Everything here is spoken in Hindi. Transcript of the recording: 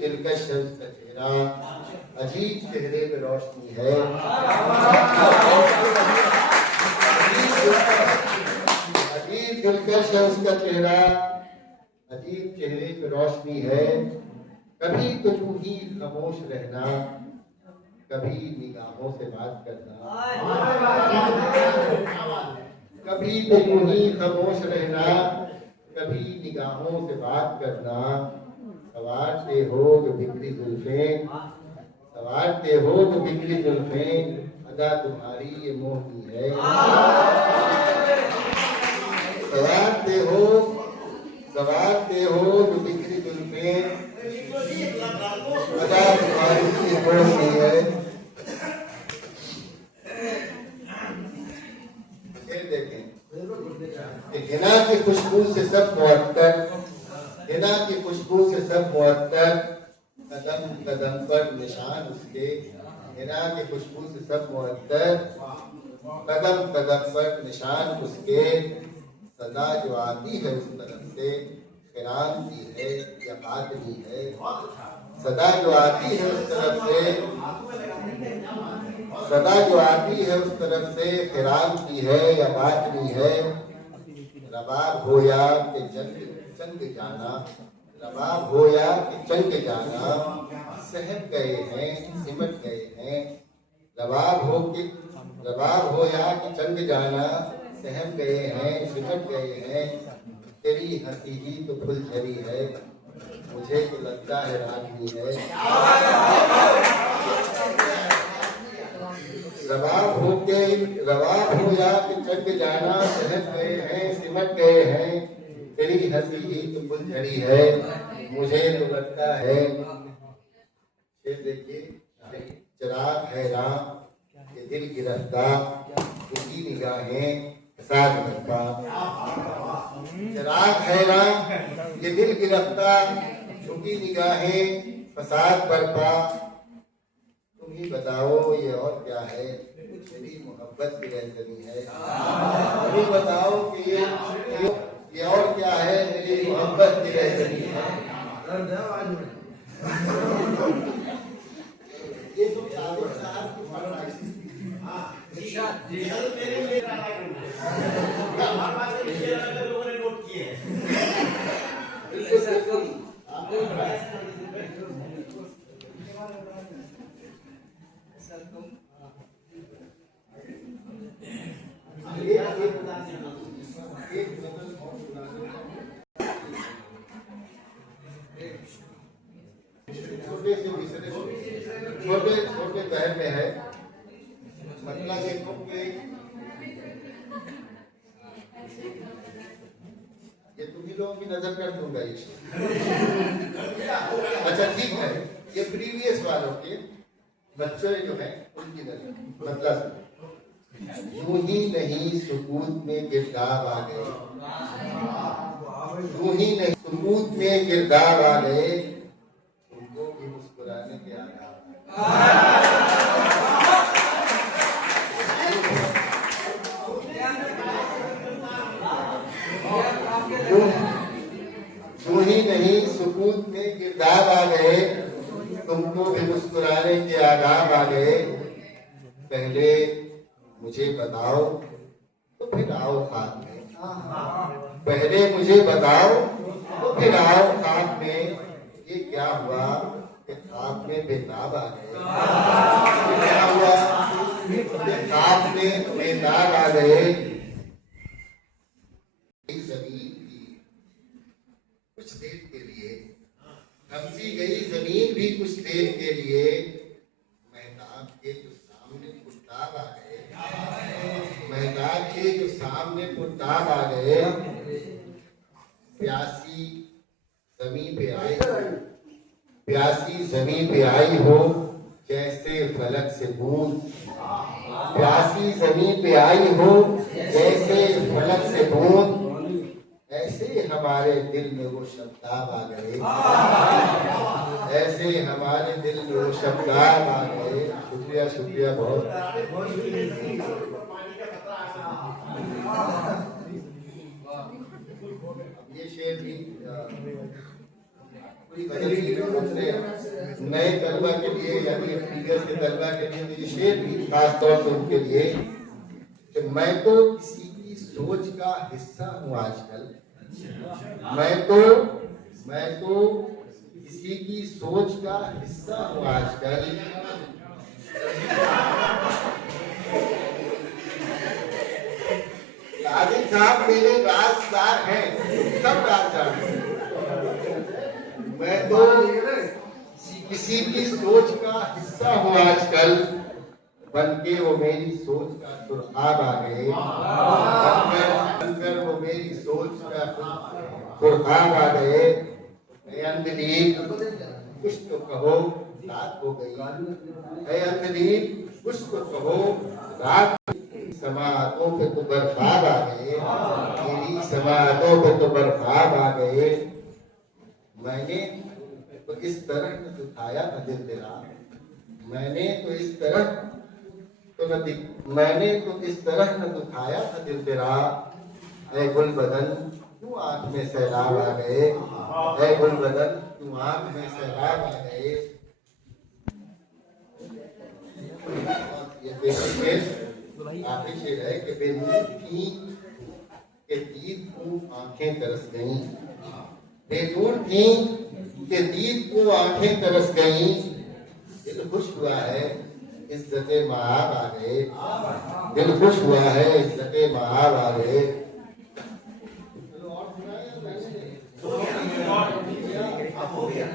दिलकश है उसका चेहरा, अजीब चेहरे पे रोशनी है। अजीब दिलकश है उसका चेहरा, अजीब चेहरे पे रोशनी है। कभी तो यूं ही खामोश रहना, कभी निगाहों से बात करना। कभी तो यूं ही खामोश रहना, कभी निगाहों से बात करना। सवारते हो जो बिखरी जुल्फें, सवारते हो जो बिखरी जुल्फें, अदा तुम्हारी ये मोहनी है। सवारते हो जो बिखरी जुल्फें, अदा तुम्हारी ये मोहनी है। फिर देखें कि हिना की खुशबू से सब मुअत्तर, हिना की खुशबू से सब मुअत्तर, कदम कदम पर निशान उसके। हिना की खुशबू से सब मुअत्तर, कदम कदम पर निशान उसके। सदा जो आती है उस तरफ से, खिरान की है या बातनी है। सदा जो आती है उस तरफ से, सदा जो आती है उस तरफ से, खिरान की है या बातनी है। रबाब हो या कि चंग जाना, रबाब हो या कि चंग जाना, सहम गए हैं सिमट गए हैं। रबाब हो या कि चंग जाना, सहम गए हैं सिमट गए हैं। तेरी हंसी ही तो फुलझड़ी है, मुझे तो लगता है रागनी है। रबाब हो या कि चंग जाना, सहम गए हैं सिमट गए हैं। तेरी हंसी ही तो फुलझड़ी है, मुझे तो लगता है। फिर देखिए, चिराग हैरान ये दिल गिरफ्तार, उसकी निगाहें फसाद बरपा। चिराग हैरान ये दिल गिरफ्तार, झुकी निगाहें फसाद बरपा। तुम ही बताओ ये और क्या है, मेरी मोहब्बत की रहतनी है। तुम ही बताओ कि ये और क्या है, मेरी मोहब्बत की रहतनी है। ये तो सादिक साहब की फरमाइश थी। लोगों ने नोट किए छोटे बहन में है। मतलब देखो कि ये तुम ही लोगों की नजर कर दूंगा ये। अच्छा ठीक है, ये प्रीवियस वालों के बच्चे जो है उनकी नजर। मतलब यूं ही नहीं सुकूत में गिरदार आ गए, यूं ही नहीं सुकूत में गिरदार आ गए, उनको भी मुस्कुराने के आधार। यूं ही नहीं सुकूत में गिरदार आ गए, तुमको भी मुस्कुराने के आदाब आ गए। पहले मुझे बताओ तो फिर आओ साथ में, पहले मुझे बताओ तो फिर आओ साथ में। ये क्या हुआ कि ख्वाब में बेताब आ गए, क्या हुआ कि ख्वाब में बेताब आ गए। जमीन की कुछ देर के लिए, कब्जी गई जमीन भी कुछ देर के लिए, मेहताब के जो सामने पुरताब आ गए, मेहताब के जो सामने पुरताब आ गए। प्यासी जमीन पे आई हो, प्यासी जमीन पे आई हो जैसे फलक से बूंद, प्यासी जमीन पे आई हो जैसे फलक से बूंद। ऐसे हमारे दिल में वो शब्दाब आ गए, ऐसे हमारे दिल में वो शब्दाब आ गए। शुक्रिया शुक्रिया बहुत। ये शेर भी थोड़ी बदल गई अपने नए तलबा के लिए, यानी प्रीवियस के तलबा के लिए मुझे शेर भी खास तौर से उनके लिए कि मैं तो किसी की सोच का हिस्सा हूँ आजकल। मैं तो किसी की सोच का हिस्सा हूँ आजकल। काजी साहब मेरे राजदार हैं, सब राजदार हैं। मैं तो किसी की सोच का हिस्सा हूँ आजकल, बनके वो मेरी सोच का सुरखाब आ गए। बनकर वो मेरी सोच का सुरखाब आ गए। अंधलीप कुछ तो कहो रात हो गई, अंधलीप कुछ तो कहो रात। समातों पे तो बर्फाब आ गए, मेरी समातों पे तो बर्फाब आ गए। मैंने तो इस तरह न दुखाया न दिल तेरा, मैंने तो इस तरह न दुखाया था दिल तेरा। ऐ गुल बदन क्यों आंख में सैलाब आ गए, ऐ गुल बदन क्यों आंख में सैलाब आ गए। ये देखिए आखिरी शेर है कि बेनूर थी के दीद को आंखें तरस गईं, बेनूर थी के दीद को आंखें तरस गईं। दिल खुश हुआ है इज्जते महाब आ गए, दिल खुश हुआ है इज्जते महाब आ गए। हो गया